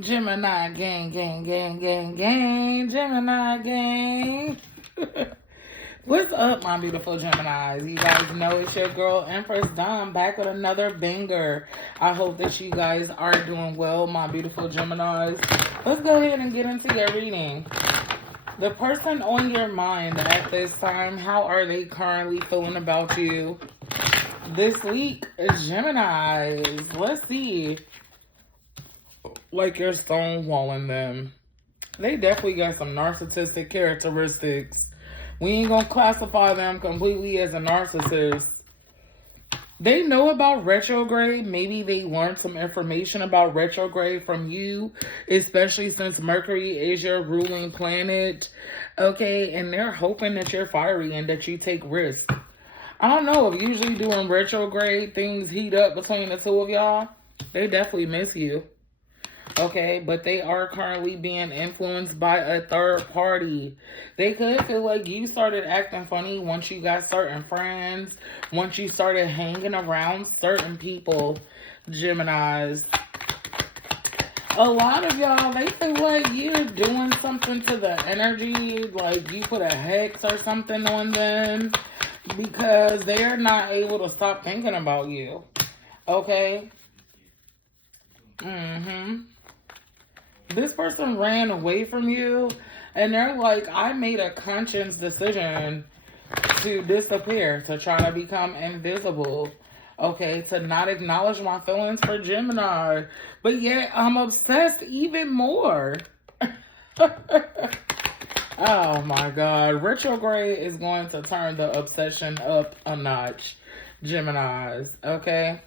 Gemini gang, gang, gang, gang, gang. Gemini gang. What's up, my beautiful Geminis? You guys know it's your girl, Empress Dom, back with another banger. I hope that you guys are doing well, my beautiful Geminis. Let's go ahead and get into your reading. The person on your mind at this time, how are they currently feeling about you this week? Geminis. Let's see. Like you're stonewalling them. They definitely got some narcissistic characteristics. We ain't gonna classify them completely as a narcissist. They know about retrograde. Maybe they learned some information about retrograde from you, especially since Mercury is your ruling planet. Okay, and they're hoping that you're fiery and that you take risks. I don't know if usually during retrograde things heat up between the two of y'all. They definitely miss you. Okay, but they are currently being influenced by a third party. They could feel like you started acting funny once you got certain friends, once you started hanging around certain people, Geminis. A lot of y'all, they feel like you're doing something to the energy, like you put a hex or something on them because they're not able to stop thinking about you. Okay? This person ran away from you, and they're like, I made a conscious decision to disappear, to try to become invisible, okay, to not acknowledge my feelings for Gemini, but yet I'm obsessed even more. Oh my God, retrograde is going to turn the obsession up a notch, Geminis, okay?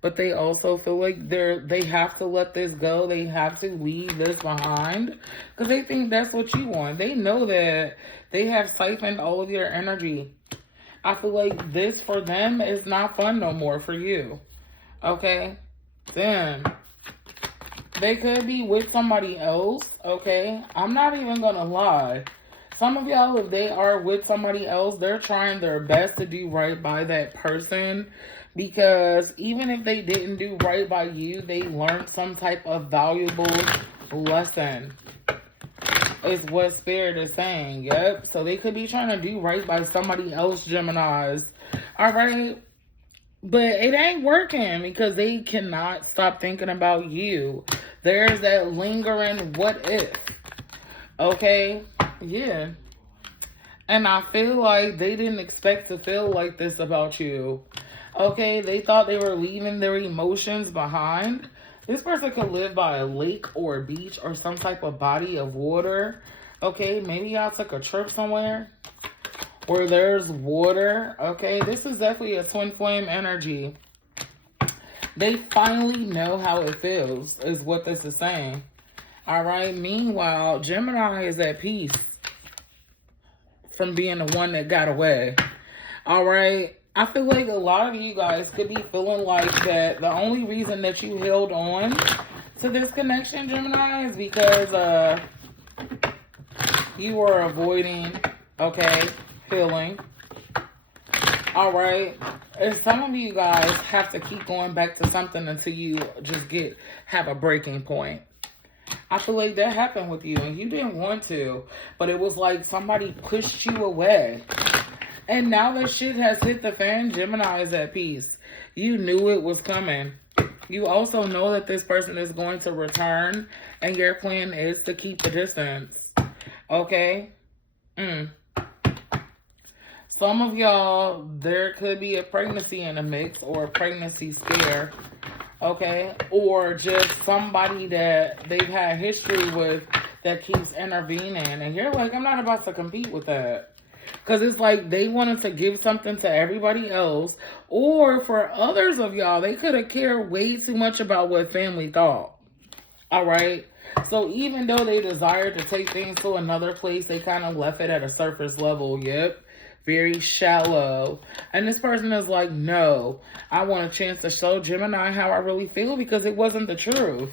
But they also feel like they have to let this go. They have to leave this behind because they think that's what you want. They know that they have siphoned all of your energy. I feel like this for them is not fun no more for you. Okay? Then they could be with somebody else. Okay? I'm not even going to lie. Some of y'all, if they are with somebody else, they're trying their best to do right by that person. Because even if they didn't do right by you, they learned some type of valuable lesson. Is what Spirit is saying. Yep. So they could be trying to do right by somebody else, Geminis. Alright. But it ain't working because they cannot stop thinking about you. There's that lingering what if. Okay? Yeah. And I feel like they didn't expect to feel like this about you. Okay, they thought they were leaving their emotions behind. This person could live by a lake or a beach or some type of body of water. Okay, maybe y'all took a trip somewhere where there's water. Okay, this is definitely a twin flame energy. They finally know how it feels, is what this is saying. All right, meanwhile, Gemini is at peace from being the one that got away. All right. I feel like a lot of you guys could be feeling like that the only reason that you held on to this connection, Gemini, is because you were avoiding, okay, healing. All right. And some of you guys have to keep going back to something until you just have a breaking point. I feel like that happened with you and you didn't want to, but it was like somebody pushed you away. And now that shit has hit the fan, Gemini is at peace. You knew it was coming. You also know that this person is going to return, and your plan is to keep the distance. Okay? Some of y'all, there could be a pregnancy in the mix or a pregnancy scare. Okay? Or just somebody that they've had history with that keeps intervening. And you're like, I'm not about to compete with that. Because it's like they wanted to give something to everybody else. Or for others of y'all, they could have cared way too much about what family thought. Alright? So even though they desired to take things to another place, they kind of left it at a surface level. Yep. Very shallow. And this person is like, no. I want a chance to show Gemini how I really feel because it wasn't the truth.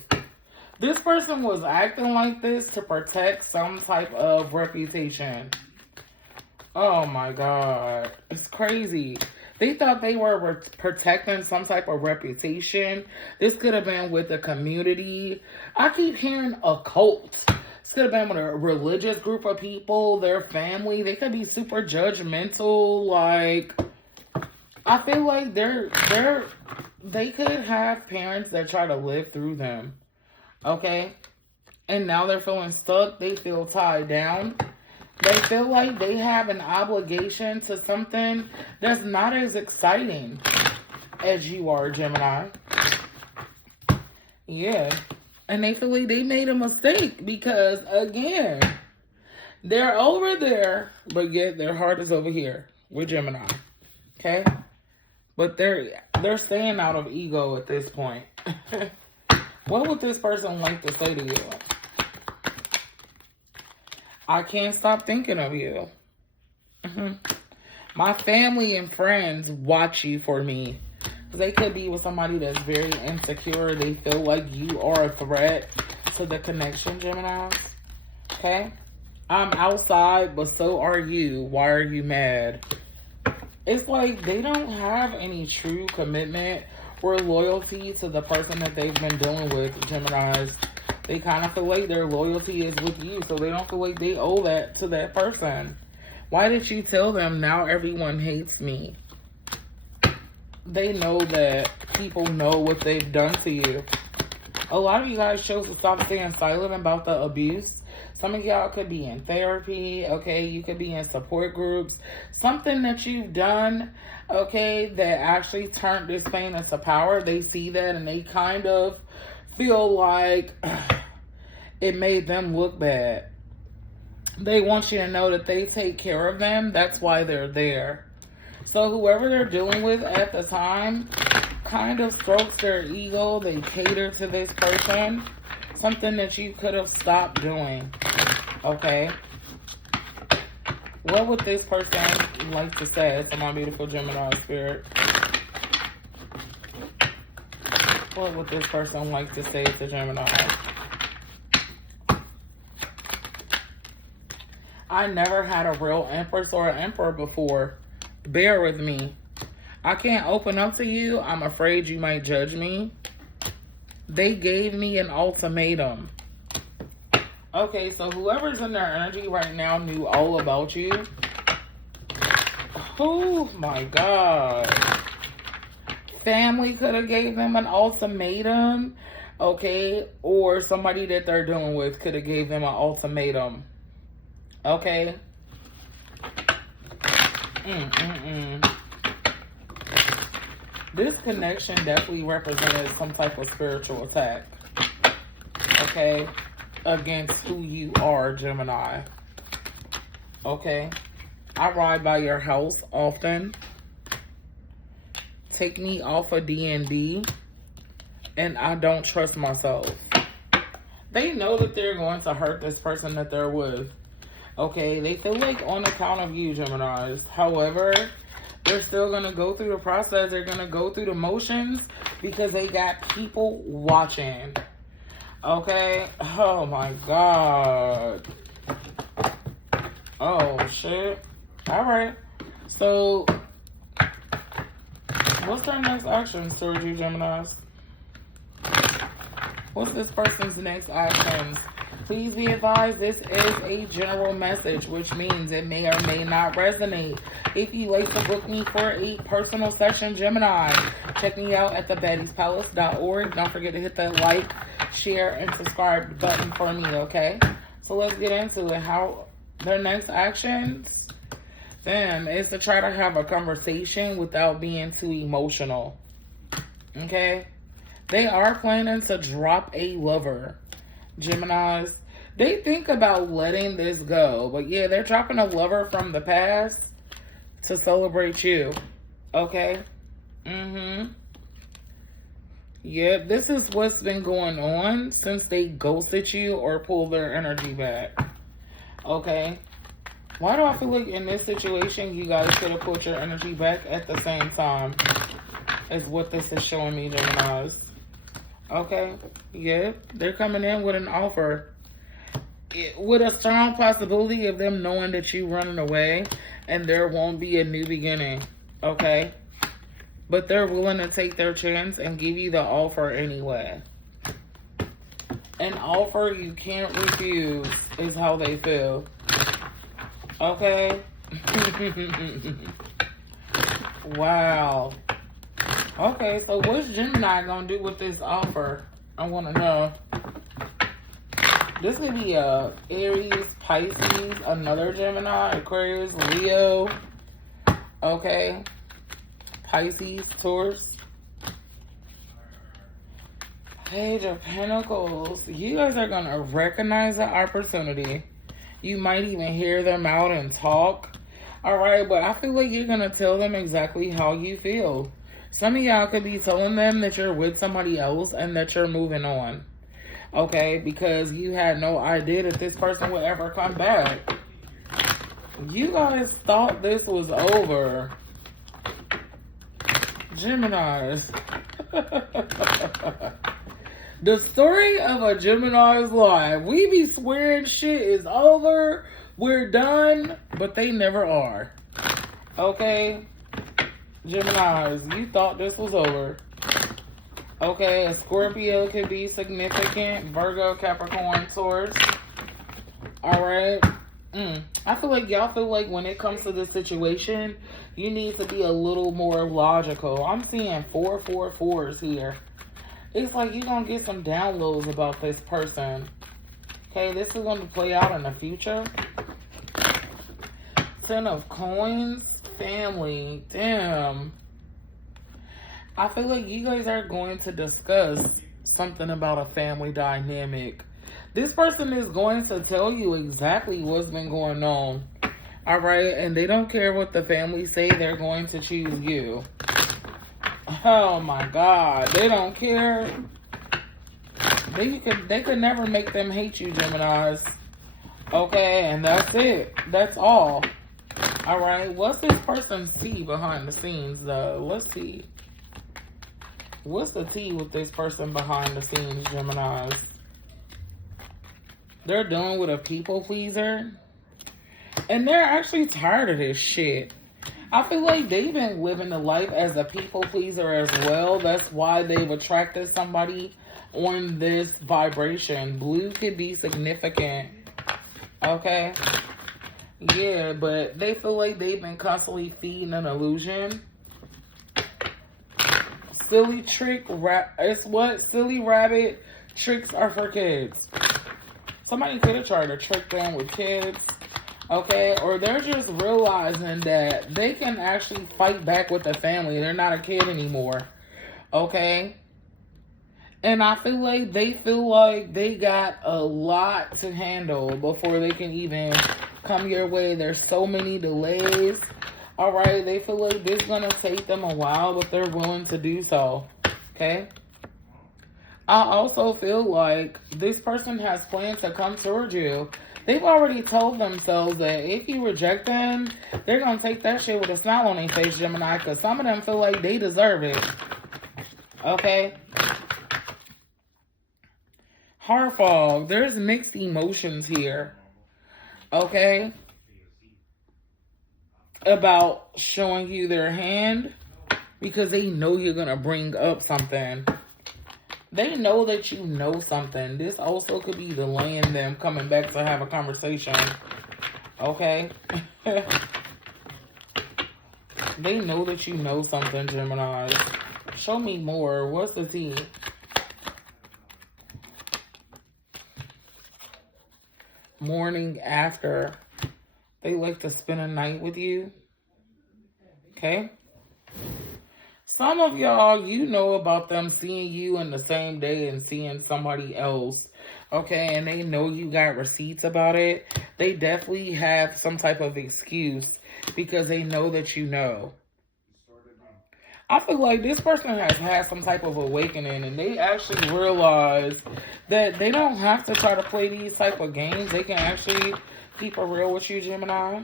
This person was acting like this to protect some type of reputation. Oh my God. It's crazy. They thought they were protecting some type of reputation. This could have been with the community. I keep hearing a cult. This could have been with a religious group of people, their family. They could be super judgmental. Like, I feel like they could have parents that try to live through them. Okay? And now they're feeling stuck. They feel tied down. They feel like they have an obligation to something that's not as exciting as you are, Gemini. Yeah. And they feel like they made a mistake because, again, they're over there, but yet their heart is over here with Gemini. Okay? But they're staying out of ego at this point. What would this person like to say to you? I can't stop thinking of you. My family and friends watch you for me. They could be with somebody that's very insecure. They feel like you are a threat to the connection, Geminis. Okay? I'm outside, but so are you. Why are you mad? It's like they don't have any true commitment or loyalty to the person that they've been dealing with, Geminis. They kind of feel like their loyalty is with you, so they don't feel like they owe that to that person. Why did you tell them now everyone hates me? They know that people know what they've done to you. A lot of you guys chose to stop staying silent about the abuse. Some of y'all could be in therapy, okay? You could be in support groups. Something that you've done, okay, that actually turned this pain into power. They see that and they kind of feel like it made them look bad. They want you to know that they take care of them. That's why they're there. So whoever they're dealing with at the time kind of strokes their ego. They cater to this person. Something that you could have stopped doing. Okay? What would this person like to say to my beautiful Gemini spirit? What would this person like to say to Gemini? I never had a real empress or an emperor before. Bear with me. I can't open up to you. I'm afraid you might judge me. They gave me an ultimatum. Okay, so whoever's in their energy right now knew all about you. Oh my God. Family could have gave them an ultimatum, okay? Or somebody that they're dealing with could have gave them an ultimatum, okay? This connection definitely represented some type of spiritual attack, okay? Against who you are, Gemini, okay? I ride by your house often. Take me off of D&D, and I don't trust myself. They know that they're going to hurt this person that they're with. Okay, they feel like on account of you, Geminis. However, they're still going to go through the process. They're going to go through the motions because they got people watching. Okay? Oh my God. Oh, shit. Alright. So, what's their next actions towards you, Geminis? What's this person's next actions? Please be advised, this is a general message, which means it may or may not resonate. If you'd like to book me for a personal session, Gemini, check me out at thebaddiespalace.org. Don't forget to hit that like, share, and subscribe button for me, okay? So let's get into it. How their next actions, then, is to try to have a conversation without being too emotional, okay? They are planning to drop a lover, Geminis. They think about letting this go, but yeah, they're dropping a lover from the past to celebrate you, okay? Yeah, this is what's been going on since they ghosted you or pulled their energy back, okay? Why do I feel like in this situation, you guys could have put your energy back at the same time as what this is showing me, Geminis? Okay, yeah, they're coming in with an offer. With a strong possibility of them knowing that you're running away and there won't be a new beginning, okay? but they're willing to take their chance and give you the offer anyway. An offer you can't refuse is how they feel. Okay? Wow. Okay, so what's Gemini gonna do with this offer? I want to know. This could be a Aries, Pisces, another Gemini, Aquarius, Leo. Okay. Pisces, Taurus. Page of Pentacles. You guys are going to recognize the opportunity. You might even hear them out and talk. Alright, but I feel like you're going to tell them exactly how you feel. Some of y'all could be telling them that you're with somebody else and that you're moving on. Okay, because you had no idea that this person would ever come back. You guys thought this was over. Geminis. The story of a Gemini's life. We be swearing shit is over, we're done, but they never are. Okay? Geminis, you thought this was over. Okay, a Scorpio could be significant. Virgo, Capricorn, Taurus. Alright. I feel like y'all feel like when it comes to this situation, you need to be a little more logical. I'm seeing 444s here. It's like you're going to get some downloads about this person. Okay, this is going to play out in the future. 10 of Coins. Family. Damn. I feel like you guys are going to discuss something about a family dynamic. This person is going to tell you exactly what's been going on. Alright? And they don't care what the family say. They're going to choose you. Oh my God. They don't care. They could never make them hate you, Geminis. Okay? And that's it. That's all. Alright? What's this person's tea behind the scenes, though? Let's see. What's the tea with this person behind the scenes, Geminis? They're dealing with a people pleaser. And they're actually tired of this shit. I feel like they've been living the life as a people pleaser as well. That's why they've attracted somebody on this vibration. Blue could be significant. Okay? Yeah, but they feel like they've been constantly feeding an illusion. Silly trick, it's what? Silly rabbit tricks are for kids. Somebody could have tried to trick them with kids. Okay? Or they're just realizing that they can actually fight back with the family. They're not a kid anymore. Okay? And I feel like they got a lot to handle before they can even come your way. There's so many delays. Alright, they feel like this is going to take them a while, but they're willing to do so. Okay? I also feel like this person has plans to come towards you. They've already told themselves that if you reject them, they're going to take that shit with a smile on their face, Gemini, because some of them feel like they deserve it. Okay? Heart fog. There's mixed emotions here. Okay? About showing you their hand because they know you're going to bring up something. They know that you know something. This also could be delaying them coming back to have a conversation. Okay? They know that you know something, Gemini. Show me more. What's the tea? Morning after. They like to spend a night with you. Okay? Some of y'all, you know about them seeing you in the same day and seeing somebody else. Okay? And they know you got receipts about it. They definitely have some type of excuse because they know that you know. I feel like this person has had some type of awakening and they actually realize that they don't have to try to play these type of games. They can actually keep it real with you, Gemini.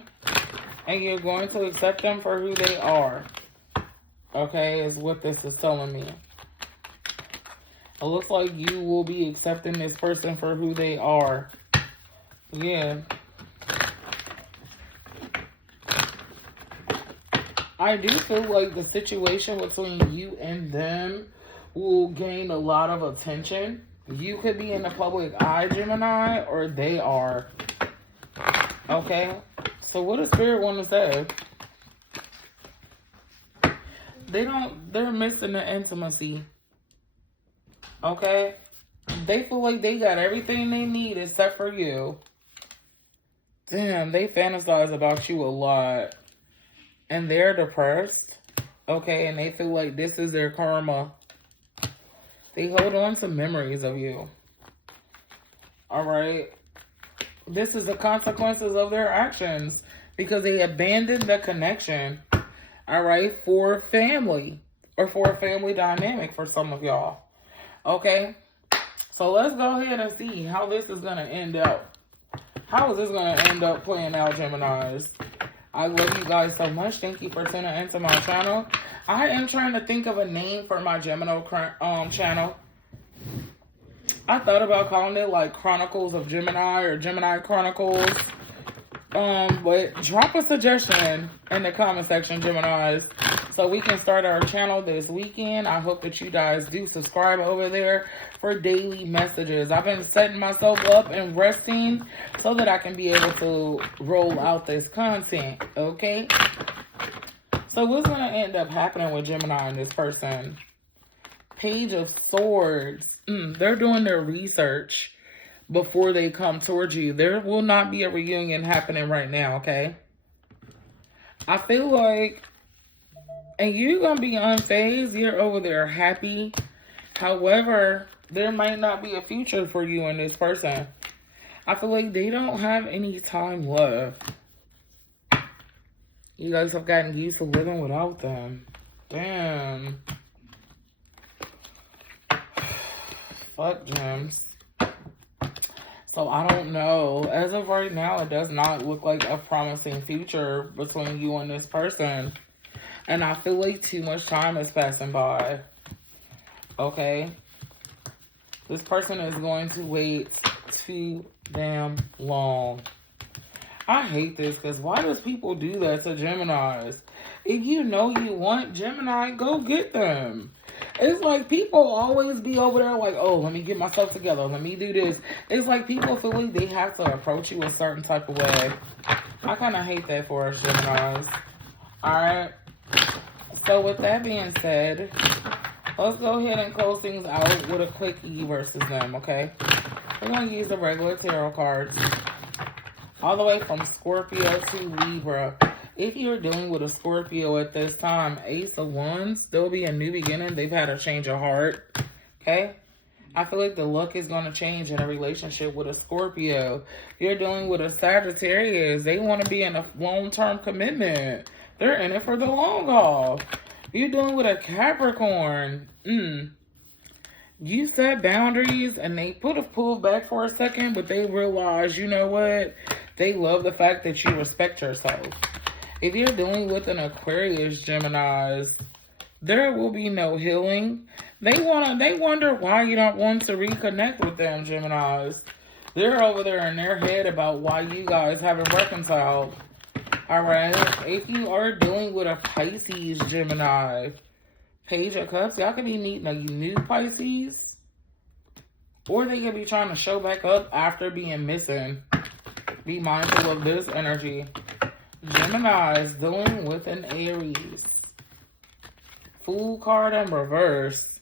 And you're going to accept them for who they are. Okay, is what this is telling me. It looks like you will be accepting this person for who they are. Yeah. I do feel like the situation between you and them will gain a lot of attention. You could be in the public eye, Gemini, or they are. Okay? So what does Spirit want to say? They're missing the intimacy. Okay? They feel like they got everything they need except for you. Damn, they fantasize about you a lot. And they're depressed. Okay, and they feel like this is their karma. They hold on to memories of you. Alright? This is the consequences of their actions. Because they abandoned the connection. Alright? For family. Or for a family dynamic for some of y'all. Okay? So let's go ahead and see how this is going to end up. How is this going to end up playing out, Geminis? I love you guys so much. Thank you for tuning into my channel. I am trying to think of a name for my Gemini channel. I thought about calling it like Chronicles of Gemini or Gemini Chronicles. But drop a suggestion in the comment section, Geminis, so we can start our channel this weekend. I hope that you guys do subscribe over there for daily messages. I've been setting myself up and resting so that I can be able to roll out this content, okay? So what's going to end up happening with Gemini and this person? Page of Swords. They're doing their research before they come towards you. There will not be a reunion happening right now, okay? I feel like, and you're going to be unfazed. You're over there happy. However, there might not be a future for you and this person. I feel like they don't have any time left. You guys have gotten used to living without them. Damn. Fuck, Gems. So I don't know. As of right now, it does not look like a promising future between you and this person. And I feel like too much time is passing by. Okay? This person is going to wait too damn long. I hate this because why does people do that to Geminis? If you know you want Gemini, go get them. It's like people always be over there like, oh, let me get myself together. Let me do this. It's like people feel like they have to approach you a certain type of way. I kind of hate that for us, Geminis. Alright. So with that being said, let's go ahead and close things out with a quick E versus them, okay? We're going to use the regular tarot cards. All the way from Scorpio to Libra. If you're dealing with a Scorpio at this time, Ace of Wands, there will be a new beginning. They've had a change of heart. Okay? I feel like the luck is going to change in a relationship with a Scorpio. If you're dealing with a Sagittarius, they want to be in a long-term commitment. They're in it for the long haul. If you're dealing with a Capricorn, you set boundaries and they pull back for a second, but they realize, you know what? They love the fact that you respect yourself. If you're dealing with an Aquarius, Geminis, there will be no healing. They wonder why you don't want to reconnect with them, Geminis. They're over there in their head about why you guys haven't reconciled. Alright? If you are dealing with a Pisces, Gemini, Page of Cups, y'all could be meeting a new Pisces. Or they could be trying to show back up after being missing. Be mindful of this energy. Gemini is dealing with an Aries. Fool card in reverse.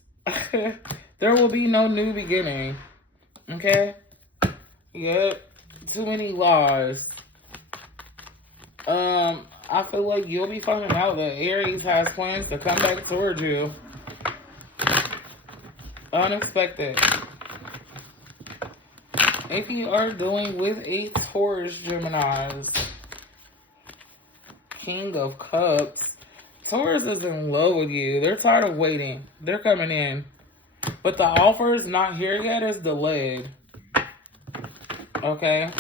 There will be no new beginning. Okay? Yep. Too many lies. I feel like you'll be finding out that Aries has plans to come back towards you. Unexpected. If you are dealing with a Taurus, Geminis, King of Cups, Taurus is in love with you. They're tired of waiting. They're coming in. But the offer is not here yet. It's delayed. Okay?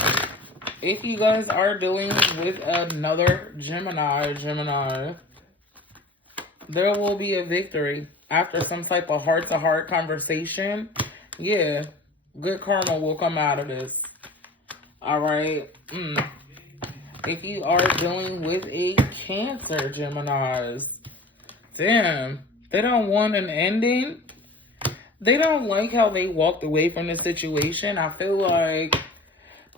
If you guys are dealing with another Gemini, there will be a victory after some type of heart-to-heart conversation. Yeah. Good karma will come out of this. Alright? If you are dealing with a Cancer, Geminis, damn, they don't want an ending. They don't like how they walked away from the situation. I feel like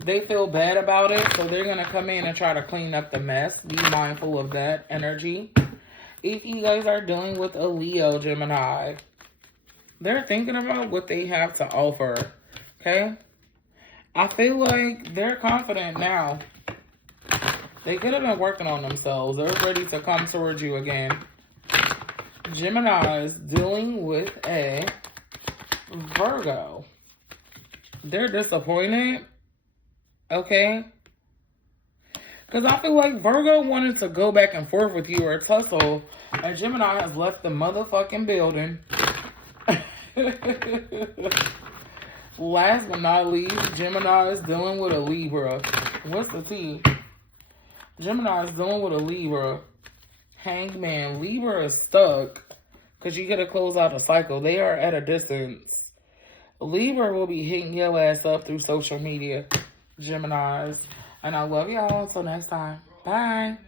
they feel bad about it, so they're going to come in and try to clean up the mess. Be mindful of that energy. If you guys are dealing with a Leo, Gemini, they're thinking about what they have to offer, okay? I feel like they're confident now. They could have been working on themselves. They're ready to come towards you again. Gemini is dealing with a Virgo. They're disappointed, okay? Because I feel like Virgo wanted to go back and forth with you or tussle, and Gemini has left the motherfucking building. Last but not least, Gemini is dealing with a Libra. What's the T? Gemini is dealing with a Libra. Hangman. Libra is stuck because you got to close out a cycle. They are at a distance. Libra will be hitting your ass up through social media, Geminis. And I love y'all. Until next time. Bye.